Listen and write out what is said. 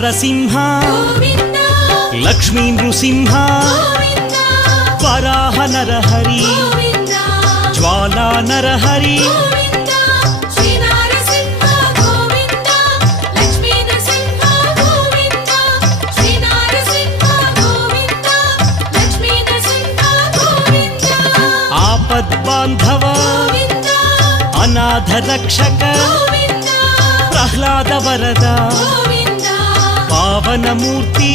నారసింహ లక్ష్మీ నృసింహ వరాహ నరహరి జ్వాలా నరహరి ఆపద్బాంధవ అనాథ రక్షక ప్రహ్లాద వరద పావనమూర్తి